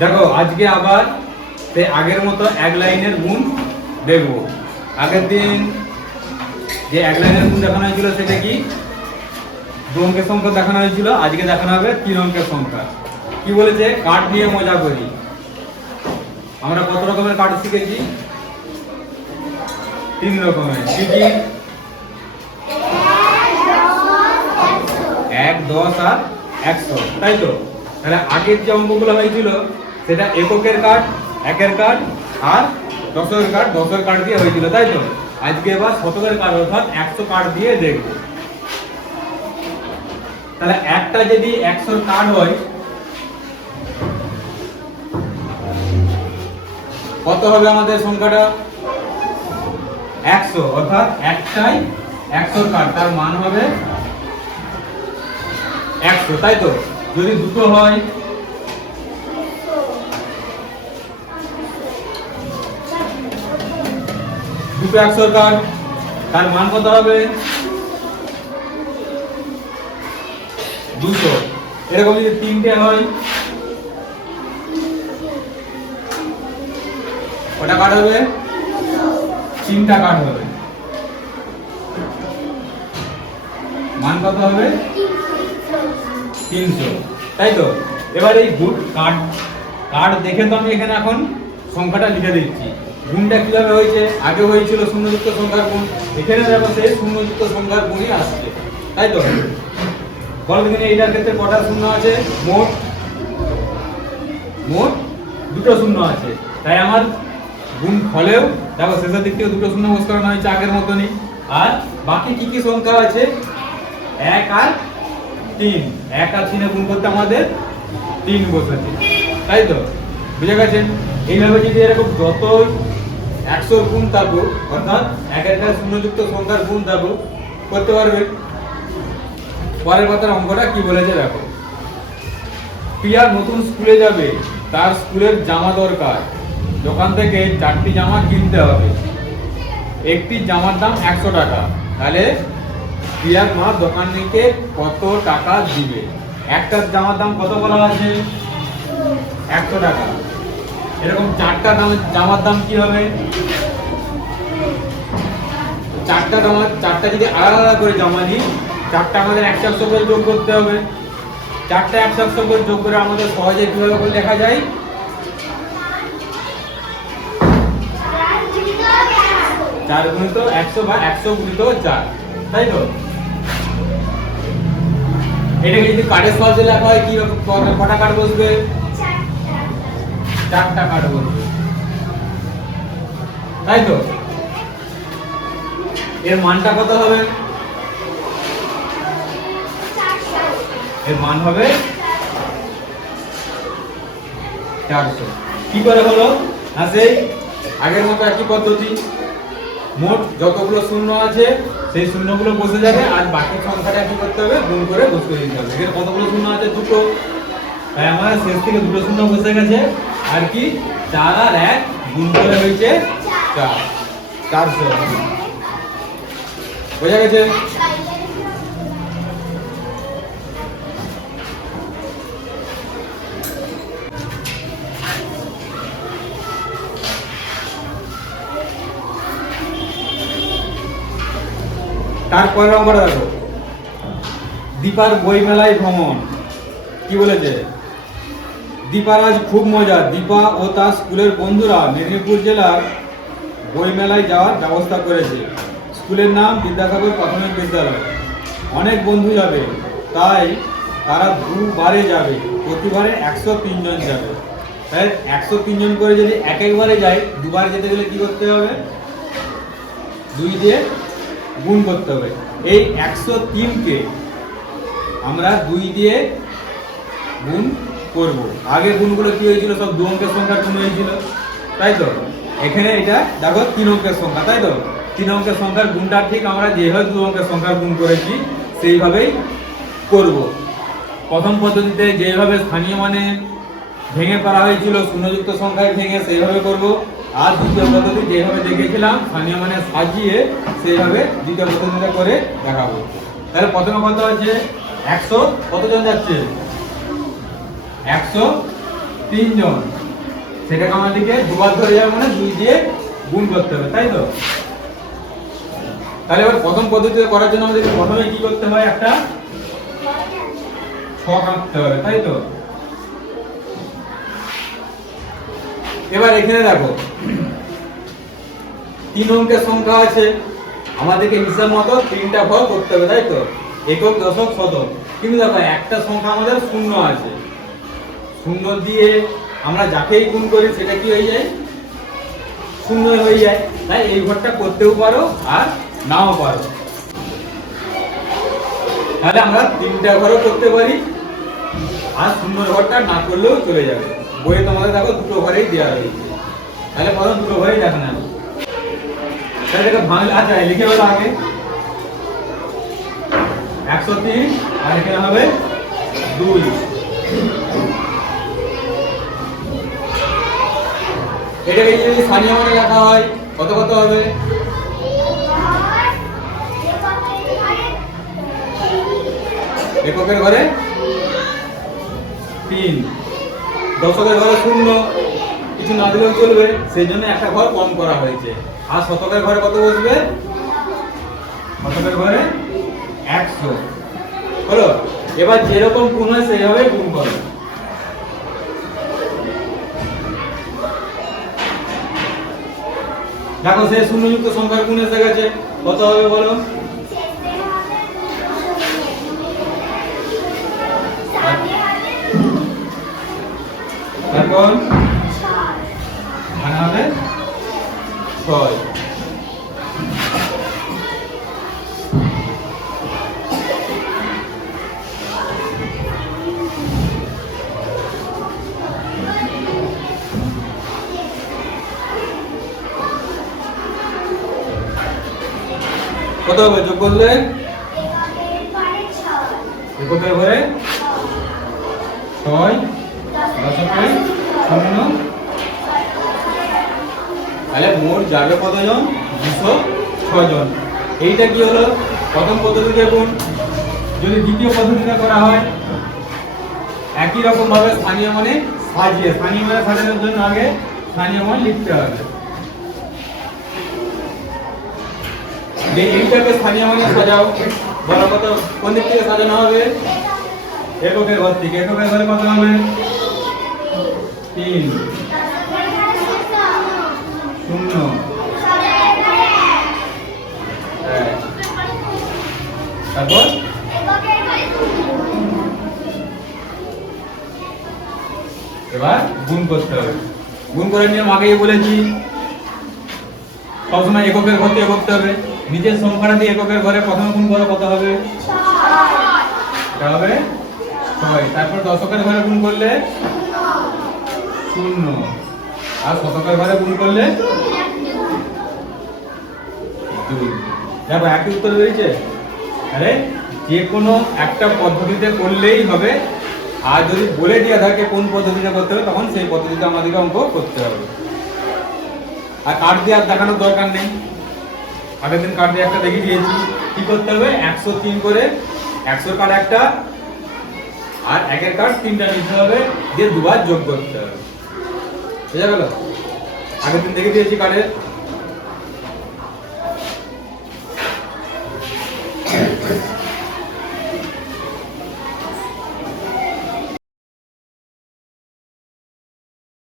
দেখো আজকে আবার সেই আগের মতো এক লাইনের গুণ দেখব। আগের দিন যে এক লাইনের গুণ দেখানো হয়েছিল সেটা কি 2 অঙ্কের সংখ্যা দেখানো হয়েছিল, আজকে দেখানো হবে 3 অঙ্কের সংখ্যা। কি বলেছে? কাঠ নিয়ে মজা করি। আমরা কত রকমের কাঠ শিখেছি? 3 রকমের। কি কি? 1, 10 আর 100, তাই তো? তাহলে আগের যে অঙ্কগুলো হয়েছিল সেটা এককের কাঠ, 1-এর কাঠ আর 10-এর কাঠ, 10-এর কাঠ দিয়ে হয়েছিল, তাই তো? আজকে এবার শতকের কাঠ অর্থাৎ 100 কাঠ দিয়ে দেখব। তাহলে একটা যদি 100-এর কাঠ হয় কত হবে আমাদের সংখ্যাটা? 100, অর্থাৎ একটাই 100-এর কাঠ, তার মান হবে 100, তাই তো? যদি দুটো হয় দুটো 100-এর কাঠ, তার মান কত হবে? 200। এরকম যদি 3টে হয় কটা কাঠ হবে? 3টা কাঠ হবে। মান কত হবে? 300, তাই তো? এবার এই কাঠ দেখে তো আমি এখানে এখন সংখ্যাটা লিখে দিচ্ছি। গুণটা কিভাবে হয়েছে? আগে হয়েছিল শূন্যযুক্ত সংখ্যার গুণ, এখানে দেখো সেই শূন্যযুক্ত সংখ্যার গুণই আসছে, তাই তো? বলো দেখুন এইটার ক্ষেত্রে কটা শূন্য আছে? মোট দুটো শূন্য আছে। তাই আমার গুণ ফলেও দেখো শেষের দিক থেকে দুটো শূন্য বস করানো হয়েছে আগের মতনই। আর বাকি কি কি সংখ্যা আছে? 1 আর 3। 1 আর 3 গুণ করতে আমাদের 3 বসেছে, তাই তো? বুঝে গেছেন? এইভাবে যদি এরকম যত 100 গুণ থাকুক, অর্থাৎ 1-এর কাছে শূন্যযুক্ত সংখ্যার গুণ থাকুক, করতে পারবে। পরের কথার অঙ্কটা কি বলেছে দেখো। প্রিয়া নতুন স্কুলে যাবে, তার স্কুলের জামা দরকার। দোকান থেকে 4টি জামা কিনতে হবে, একটি জামার দাম 100 টাকা। তাহলে প্রিয়ার মা দোকানিকে কত টাকা দিবে? একটা জামার দাম কত বলা আছে? 100 টাকা। এরকম 4টা জামার দাম কি হবে? 4টা যদি আলাদা করে জামা নিই, 4টা আমাদের 100 করে যোগ করতে হবে। 4টা 100 করে যোগ করে আমাদের সহজে কিভাবে করে লেখা যায়? 4 গুণিত 100 বা 100 গুণিত 4, তাই তো? এটাকে যদি কাঠের সাহায্যে লেখা হয় কি কটা কাঠ বসবে? 4টা কাঠ বসবে, তাই তো? এর মানটা কত হবে? এর মান হবে 400। কি করে হলো? সেই আগের মতো একই পদ্ধতি। মোট যতগুলো শূন্য আছে সেই শূন্যগুলো বসে যাবে, আর বাকি সংখ্যাটা কি করতে হবে? গুণ করে বসে দিতে হবে। এখানে কতগুলো শূন্য আছে? দুটো। তাই আমার শেষ থেকে দুটো শূন্য বসে গেছে। আর কি 4 আর 1 গুণ করে হয়েছে 4, 400। বোঝা গেছে? তারপরে অঙ্কটা দেখো। দীপার বই মেলায় ভ্রমণ। কি বলেছে? দীপার আজ খুব মজা। দীপা ও তার স্কুলের বন্ধুরা মেদিনীপুর জেলার বই মেলায় যাওয়ার ব্যবস্থা করেছে। স্কুলের নাম বিদ্যাসাগর প্রাথমিক বিদ্যালয়। অনেক বন্ধু যাবে, তাই তারা দুবারে যাবে। প্রতিবারে 103 জন যাবে। তাই 103 জন করে যদি একবারে যায়, দুবার যেতে গেলে কি করতে হবে? 2 দিয়ে গুণ করতে হবে। এই 103কে আমরা 2 দিয়ে গুণ করব। আগের গুণগুলো কি হয়েছিল? সব 2 অঙ্কের সংখ্যার গুণ হয়েছিল, তাই তো? এখানে এটা দেখো 3 অঙ্কের সংখ্যা, তাই তো? 3 অঙ্কের সংখ্যার গুণটা ঠিক আমরা যেভাবে 2 অঙ্কের সংখ্যার গুণ করেছি সেইভাবেই করব। প্রথম পদ্ধতিতে যেভাবে স্থানীয় মানে ভেঙে করা হয়েছিল শূন্যযুক্ত সংখ্যায় ভেঙে সেইভাবে করব। আর দ্বিতীয় পদ্ধতি যেভাবে দেখেছিলাম স্থানীয় মানে সাজিয়ে সেইভাবে দ্বিতীয় পদ্ধতিতে করে দেখাবো। তাহলে প্রথমে কত আছে? 100 কতজন যাচ্ছে? 3 জন, সেটাকে আমাদেরকে দুবার ধরে যাবে মানে 2 দিয়ে গুণ করতে হবে, তাই তো? তাহলে এবার প্রথম পদ্ধতিতে করার জন্য আমাদেরকে প্রথমে কি করতে হয়, একটা ছক আঁকতে হবে, তাই তো? এবার এখানে দেখো 3 অঙ্কের সংখ্যা আছে, আমাদেরকে হিসাব মতো 3টা ঘর করতে হবে, তাই তো? একক, দশক, শতক। কিন্তু দেখো একটা সংখ্যা আমাদের শূন্য আছে, শূন্য দিয়ে আমরা যাকেই গুণ করি সেটা কি হয়ে যায়, শূন্য হয়ে যায়। তাই এই ঘরটা করতেও পারো আর নাও পারো। তাহলে আমরা 3টা ঘরও করতে পারি, আর শূন্য ঘরটা না করলেও চলে যাবে। বইয়ে তোমাদের দেখো 2টো ঘরেই দেওয়া রয়েছে, তাহলে বলো 2টো ঘরেই দেখো না। তাহলে এটা ভাঙলে আচ্ছা লিখে বলো আগে 103 আর এখানে হবে 2। এটাকে যদি স্থানীয় মানে লেখা হয় কত কত হবে, এককের ঘরে 3, দশকের ঘরে 0, কিছু না দিলেও চলবে, সেই জন্য একটা ঘর কম করা হয়েছে। আর শতকের ঘরে কত বসবে, শতকের ঘরে 100 হলো। এবার যেরকম গুণ হয় সেইভাবে গুণ করো। দেখো সেই শূন্যযুক্ত সংখ্যার গুণ এসে গেছে, কত হবে বলো, এখন মানে হবে 6। কত হবে যোগ করলে, এককের ঘরে 6, দশকে 0, তাহলে মোট যাবে কতজন, 206 জন। এইটা কি হলো প্রথম পদ্ধতিতে গুণ। যদি দ্বিতীয় পদ্ধতিতে করা হয় একই রকম ভাবে স্থানীয় মানে সাজিয়ে, স্থানীয় মানে সাজানোর জন্য আগে স্থানীয় মান লিখতে হবে। এইটাকে স্থানীয় মানে সাজাও, বলো কত, কোন দিক থেকে সাজানো হবে, এককের ঘর থেকে। এককের ঘরে কত হবে, 3, 0, তারপর এবার গুণ করতে হবে। গুণ করার নিয়ম আগেই বলেছি, সবসময় এককের ঘর থেকে করতে হবে। নিচের সংখ্যাটা দিয়ে এককের ঘরে প্রথমে গুণ করো, কত হবে, 6 হবে 6। তারপর দশকের ঘরে গুণ করলে 0, আর শতকের ঘরে গুণ করলে 2। দেখো একই উত্তর বেরিয়েছে। আরে যে কোনো একটা পদ্ধতিতে করলেই হবে, আর যদি বলে দেওয়া থাকে কোন পদ্ধতিতে করতে হবে তখন সেই পদ্ধতিতে আমাদেরকে অঙ্ক করতে হবে। আর কার্ড দিয়ে আর দেখানোর দরকার নেই, আগের দিন কার্ড দিয়ে একটা দেখিয়ে দিয়েছি। কি করতে হবে, 103 করে 100 কার্ড একটা, আর একের কার্ড 3টা নিতে হবে, দিয়ে দুবার যোগ করতে হবে। বুঝা গেল? আগের দিন দেখে দিয়েছি কার্ডের